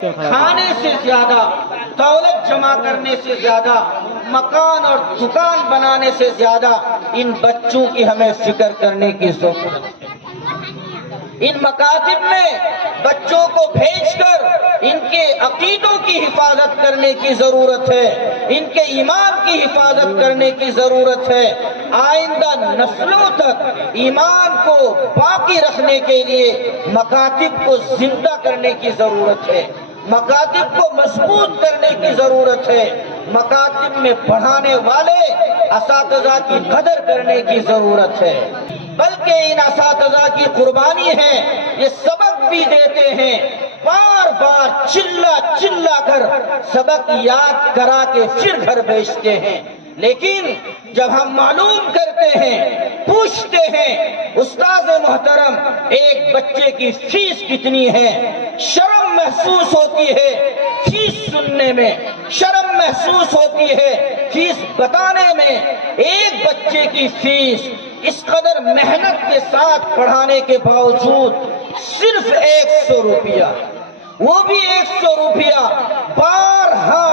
کھانے سے زیادہ، دولت جمع کرنے سے زیادہ، مکان اور دکان بنانے سے زیادہ ان بچوں کی ہمیں فکر کرنے کی ضرورت ہے۔ ان مکاتب میں بچوں کو بھیج کر ان کے عقیدوں کی حفاظت کرنے کی ضرورت ہے، ان کے ایمان کی حفاظت کرنے کی ضرورت ہے۔ آئندہ نسلوں تک ایمان کو باقی رکھنے کے لیے مکاتب کو زندہ کرنے کی ضرورت ہے، مکاتب کو مضبوط کرنے کی ضرورت ہے، مکاتب میں پڑھانے والے اساتذہ کی قدر کرنے کی ضرورت ہے۔ بلکہ ان اساتذہ کی قربانی ہے، یہ سبق بھی دیتے ہیں، بار بار چلا چلا کر سبق یاد کرا کے پھر گھر بھیجتے ہیں۔ لیکن جب ہم معلوم کرتے ہیں، پوچھتے ہیں، استاذ محترم ایک بچے کی فیس کتنی ہے، شرم محسوس ہوتی ہے فیس سننے میں، شرم محسوس ہوتی ہے فیس بتانے میں۔ ایک بچے کی فیس اس قدر محنت کے ساتھ پڑھانے کے باوجود صرف 100 روپیہ، وہ بھی 100 روپیہ بارہا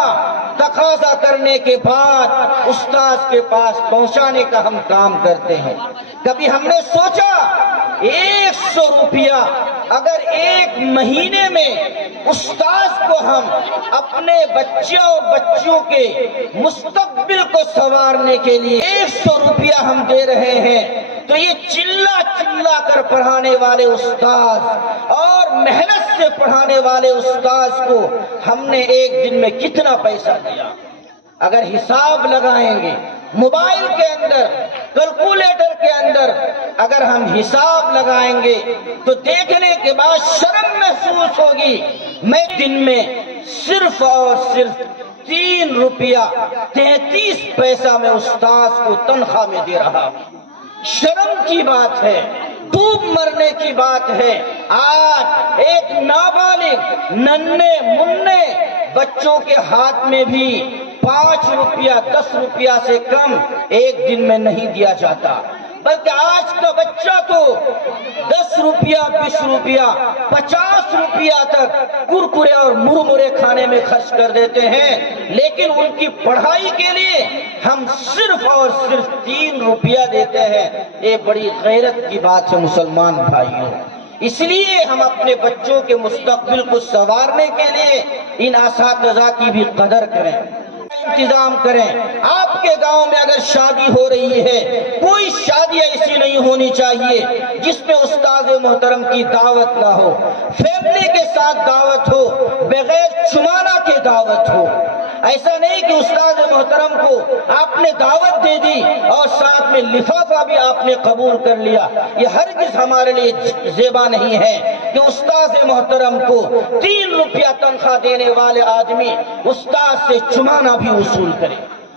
تقاضا کرنے کے بعد استاذ کے پاس پہنچانے کا ہم کام کرتے ہیں۔ کبھی ہم نے سوچا 100 روپیہ اگر ایک مہینے میں استاذ کو ہم اپنے بچوں اور بچیوں کے مستقبل کو سنوارنے کے لیے 100 روپیہ ہم دے رہے ہیں، تو یہ چلا چلا کر پڑھانے والے استاذ اور محنت سے پڑھانے والے استاذ کو ہم نے ایک دن میں کتنا پیسہ دیا؟ اگر حساب لگائیں گے موبائل کے اندر، کیلکولیٹر کے اندر اگر ہم حساب لگائیں گے تو دیکھنے کے بعد شرم محسوس ہوگی۔ میں دن میں صرف اور صرف 3 روپیہ 33 پیسہ میں استاذ کو تنخواہ میں دے رہا ہوں۔ شرم کی بات ہے، ڈوب مرنے کی بات ہے۔ آج ایک نابالغ ننھے منھے بچوں کے ہاتھ میں بھی 5 روپیہ 10 روپیہ سے کم ایک دن میں نہیں دیا جاتا، بلکہ آج کا بچہ تو 10 روپیہ 20 روپیہ 50 روپیہ تک کرکرے اور مرمرے کھانے میں خرچ کر دیتے ہیں، لیکن ان کی پڑھائی کے لیے ہم صرف اور صرف 3 روپیہ دیتے ہیں۔ یہ بڑی غیرت کی بات ہے مسلمان بھائیوں۔ اس لیے ہم اپنے بچوں کے مستقبل کو سنوارنے کے لیے ان اساتذہ کی بھی قدر کریں، انتظام کریں۔ آپ کے گاؤں میں اگر شادی ہو رہی ہے، کوئی شادی ایسی نہیں ہونی چاہیے جس میں استاذ محترم کی دعوت نہ ہو، فیملی کے ساتھ دعوت ہو، بغیر چمانہ کے دعوت ہو۔ ایسا نہیں کہ استاذ محترم کو آپ نے دعوت دے دی اور ساتھ میں لفافہ بھی آپ نے قبول کر لیا، یہ ہرگز ہمارے لیے زیبا نہیں ہے کہ استاذ محترم کو 3 روپیہ تنخواہ دینے والے آدمی استاذ سے چمانہ بھی وصول کرے،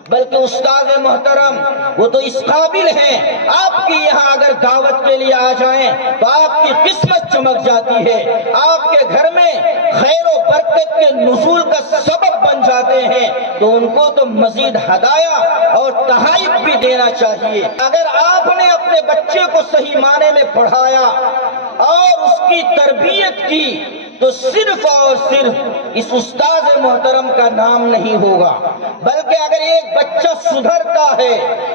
بلکہ استاذ محترم وہ تو اس قابل ہیں، آپ کی یہاں اگر دعوت کے لیے آ جائیں تو آپ کی قسمت چمک جاتی ہے، آپ کے گھر میں خیر و برکت کے نزول کا سبب بن جاتے ہیں، تو ان کو تو مزید ہدایہ اور تحائف بھی دینا چاہیے۔ اگر آپ نے اپنے بچے کو صحیح معنی میں پڑھایا اور اس کی تربیت کی تو صرف اور صرف اس استاذ محترم کا نام نہیں ہوگا، بلکہ اگر ایک بچہ سدھرتا ہے،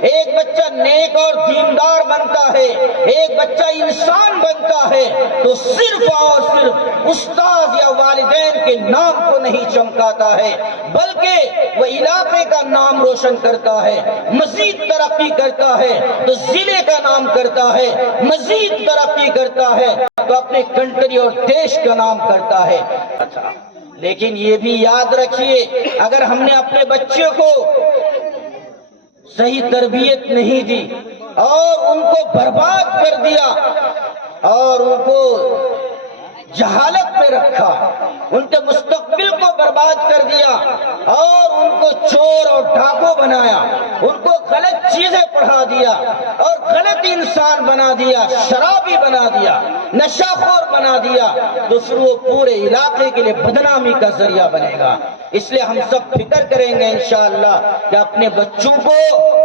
ایک بچہ نیک اور دیندار بنتا ہے، ایک بچہ انسان بنتا ہے، تو صرف اور صرف استاذ یا والدین کے نام کو نہیں چمکاتا ہے، بلکہ وہ علاقے کا نام روشن کرتا ہے، مزید ترقی کرتا ہے تو ضلع کا نام کرتا ہے، مزید ترقی کرتا ہے تو اپنے کنٹری اور دیش کا نام کرتا ہے۔ لیکن یہ بھی یاد رکھیے، اگر ہم نے اپنے بچے کو صحیح تربیت نہیں دی اور ان کو برباد کر دیا اور ان کو جہالت میں رکھا، ان کے مستقبل کو برباد کر دیا اور ان کو چور اور ڈاکو بنایا، ان کو غلط چیزیں پڑھا دیا اور غلط انسان بنا دیا، شرابی بنا دیا، نشہ خور بنا دیا، تو پھر وہ پورے علاقے کے لیے بدنامی کا ذریعہ بنے گا۔ اس لیے ہم سب فکر کریں گے انشاءاللہ کہ اپنے بچوں کو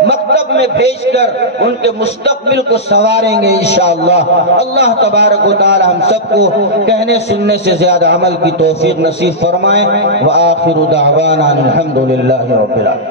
مکتب میں بھیج کر ان کے مستقبل کو سنواریں گے انشاءاللہ۔ اللہ تبارک و تعالی ہم سب کو کہنے سننے سے زیادہ عمل کی توفیق نصیب فرمائے۔ وآخر دعوانا الحمدللہ رب العالمین۔